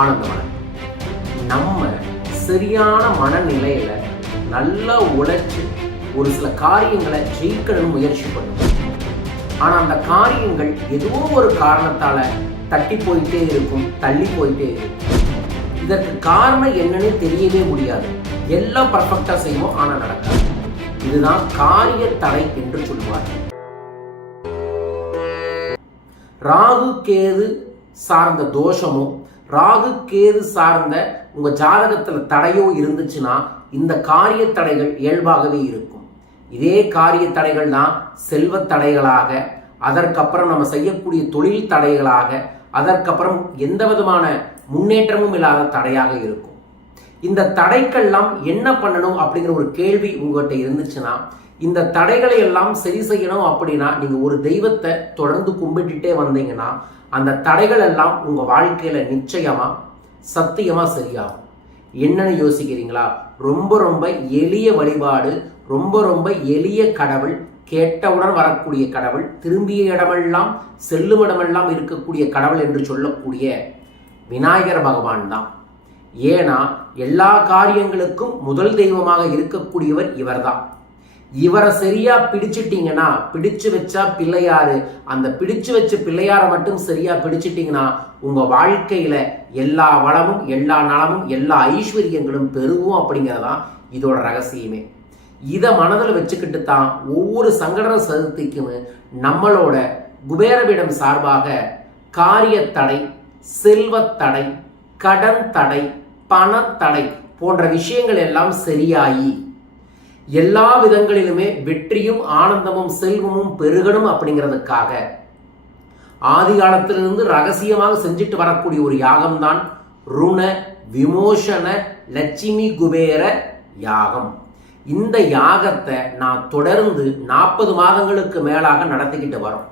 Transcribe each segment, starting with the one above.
ஆனந்தமன. நம்ம சரியான மனநிலையில நல்லா உழைச்சு ஒரு சில காரியங்களை ஜெயிக்கணும்னு முயற்சி பண்ணுவோம். ஆனா அந்த காரியங்கள் ஏதோ ஒரு காரணத்தால தட்டி போயிட்டே இருக்கும் தள்ளி போயிட்டே இருக்கும். இதற்கு காரணம் என்னன்னு தெரியவே முடியாது. எல்லாம் பர்ஃபெக்டா செய்வோம் ஆனா நடக்காது. இதுதான் காரிய தடை என்று சொல்வார் ராகு கேது சார்ந்த தோஷமும் ராகு கேது சார்ந்த உங்கள் ஜாதகத்தில் தடையோ இருந்துச்சுன்னா இந்த காரிய தடைகள் இயல்பாகவே இருக்கும். இதே காரிய தடைகள் தான் செல்வ தடைகளாக அதற்கப்புறம் நம்ம செய்யக்கூடிய தொழில் தடைகளாக அதற்கப்புறம் எந்த விதமான முன்னேற்றமும் இல்லாத தடையாக இருக்கும். இந்த தடைக்கெல்லாம் என்ன பண்ணணும் அப்படிங்கிற ஒரு கேள்வி உங்கள்கிட்ட இருந்துச்சுன்னா இந்த தடைகளை எல்லாம் சரி செய்யணும் அப்படின்னா நீங்க ஒரு தெய்வத்தை தொடர்ந்து கும்பிட்டுட்டே வந்தீங்கன்னா அந்த தடைகள் எல்லாம் உங்க வாழ்க்கையில நிச்சயமா சத்தியமா சரியாகும். என்னன்னு யோசிக்கிறீங்களா? ரொம்ப ரொம்ப எளிய வழிபாடு ரொம்ப ரொம்ப எளிய கடவுள் கேட்டவுடன் வரக்கூடிய கடவுள் திரும்பிய இடமெல்லாம் செல்லும் இடமெல்லாம் இருக்கக்கூடிய கடவுள் என்று சொல்லக்கூடிய விநாயகர் பகவான் தான். ஏன்னா எல்லா காரியங்களுக்கும் முதல் தெய்வமாக இருக்கக்கூடியவர் இவர்தான். இவரை சரியா பிடிச்சிட்டீங்கன்னா பிடிச்சு வச்சா பிள்ளையாரு அந்த பிடிச்சு வச்ச பிள்ளையாரை மட்டும் சரியா பிடிச்சிட்டீங்கன்னா உங்க வாழ்க்கையில எல்லா வளமும் எல்லா நலமும் எல்லா ஐஸ்வர்யங்களும் பெருகும் அப்படிங்கறதான் இதோட ரகசியமே. இதை மனதில் வச்சுக்கிட்டு தான் ஒவ்வொரு சங்கடர சதுர்த்திக்கும் நம்மளோட குபேரவிடம் சார்பாக காரிய தடை செல்வத்தடை கடன் தடை பணத்தடை போன்ற விஷயங்கள் எல்லாம் சரியாயி எல்லா விதங்களிலுமே வெற்றியும் ஆனந்தமும் செல்வமும் பெருகணும் அப்படிங்கிறதுக்காக. ஆதி காலத்திலிருந்து ரகசியமாக செஞ்சுட்டு வரக்கூடிய ஒரு யாகம்தான் ருண விமோசன லட்சுமி குபேர யாகம். இந்த யாகத்தை நான் தொடர்ந்து நாற்பது மாதங்களுக்கு மேலாக நடத்திக்கிட்டு வரோம்.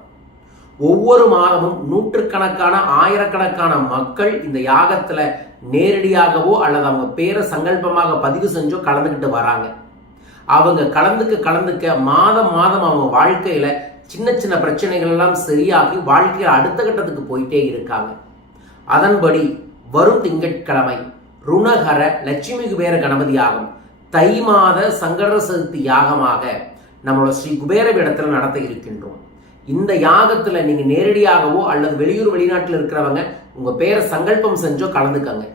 ஒவ்வொரு மாதமும் நூற்றுக்கணக்கான ஆயிரக்கணக்கான மக்கள் இந்த யாகத்தில் நேரடியாகவோ அல்லது அவங்க பேரை சங்கல்பமாக பதிவு செஞ்சோ கலந்துக்கிட்டு வராங்க. அவங்க கலந்துக்க கலந்துக்க மாதம் மாதம் அவங்க வாழ்க்கையில சின்ன சின்ன பிரச்சனைகள் எல்லாம் சரியாகி வாழ்க்கையில் அடுத்த கட்டத்துக்கு போயிட்டே இருக்காங்க. அதன்படி வரும் திங்கட்கிழமை ருணகர லட்சுமி குபேர கணபதி யாகம் தை மாத சங்கர சதுர்த்தி யாகமாக நம்மளோட ஸ்ரீ குபேர இடத்துல நடத்த இருக்கின்றோம். இந்த யாகத்துல நீங்க நேரடியாகவோ அல்லது வெளியூர் வெளிநாட்டில் இருக்கிறவங்க உங்க பேரை சங்கல்பம் செஞ்சோ கலந்துக்கங்க.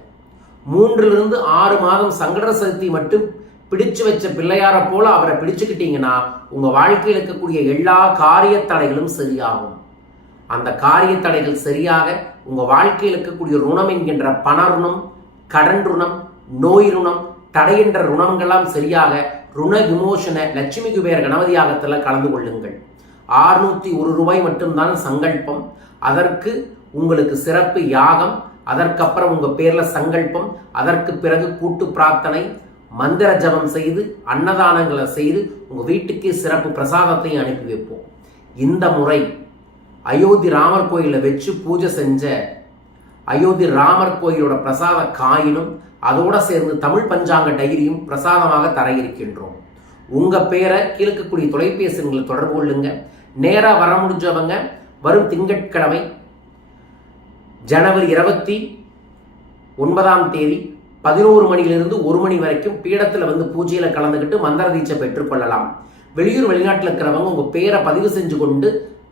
மூன்றிலிருந்து ஆறு மாதம் சங்கட சதுர்த்தி மட்டும் பிடிச்சு வச்ச பிள்ளையார போல அவரை பிடிச்சுக்கிட்டீங்கன்னா உங்க வாழ்க்கையில் இருக்கக்கூடிய எல்லா காரிய தடைகளும் சரியாகும். அந்த காரிய தடைகள் சரியாக உங்க வாழ்க்கையில் இருக்கக்கூடிய ருணம் என்கின்ற பண ருணம் கடன் ருணம் நோய் ருணம் தடை என்ற ருணங்கள்லாம் சரியாக ருண விமோசன லட்சுமி குபேர கணபதியாகத்தில் கலந்து கொள்ளுங்கள். ஆறுநூத்தி ஒரு ரூபாய் மட்டும்தான் சங்கல்பம். அதற்கு உங்களுக்கு சிறப்பு யாகம். அதற்கப்புறம் உங்க பேர்ல சங்கல்பம். அதற்கு பிறகு கூட்டு பிரார்த்தனை. மந்திர ஜபம் செய்து அன்னதானங்களை செய்து உங்கள் வீட்டுக்கே சிறப்பு பிரசாதத்தையும் அனுப்பி வைப்போம். இந்த முறை அயோத்தி ராமர் கோயிலில் வச்சு பூஜை செஞ்ச அயோத்தி ராமர் கோயிலோட பிரசாத காயினும் அதோடு சேர்ந்து தமிழ் பஞ்சாங்க டைரியும் பிரசாதமாக தர இருக்கின்றோம் உங்கள் பேரை கீழக்கக்கூடிய தொலைபேசிகளை தொடர்பு கொள்ளுங்க. நேராக வர முடிஞ்சவங்க வரும் திங்கட்கிழமை ஜனவரி இருபத்தி ஒன்பதாம் தேதி பதினோரு மணியிலிருந்து ஒரு மணி வரைக்கும் பீடத்தில் வந்து பூஜையில் கலந்துக்கிட்டு மந்திர தீட்சை பெற்றுக்கொள்ளலாம் வெளியூர் வெளிநாட்டில் இருக்கிறவங்க உங்கள் பேரை பதிவு செஞ்சு கொண்டு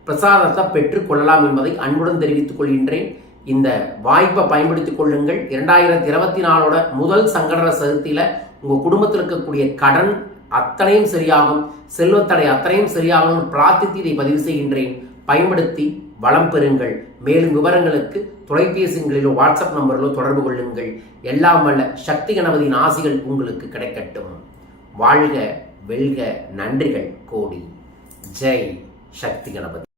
பிரசாதத்தை பெற்றுக்கொள்ளலாம் என்பதை அன்புடன் தெரிவித்துக் கொள்கின்றேன். இந்த வாய்ப்பை பயன்படுத்திக் கொள்ளுங்கள். இரண்டாயிரத்தி இருபத்தி நாலோட முதல் சங்கடர சதுர்த்தியில் உங்கள் குடும்பத்தில் இருக்கக்கூடிய கடன் அத்தனையும் சரியாகும். செல்வத்தடை அத்தனையும் சரியாகும் பிரார்த்தித்து இதை பதிவு செய்கின்றேன். பயன்படுத்தி வளம் பெறுங்கள். மேலும் விவரங்களுக்கு தொலைபேசிகளிலோ வாட்ஸ்அப் நம்பரிலோ தொடர்பு கொள்ளுங்கள். எல்லாம் வல்ல சக்தி கணபதியின் ஆசிகள் உங்களுக்கு கிடைக்கட்டும். வாழ்க வெல்க நன்றிகள் கோடி. ஜெய் சக்தி கணபதி.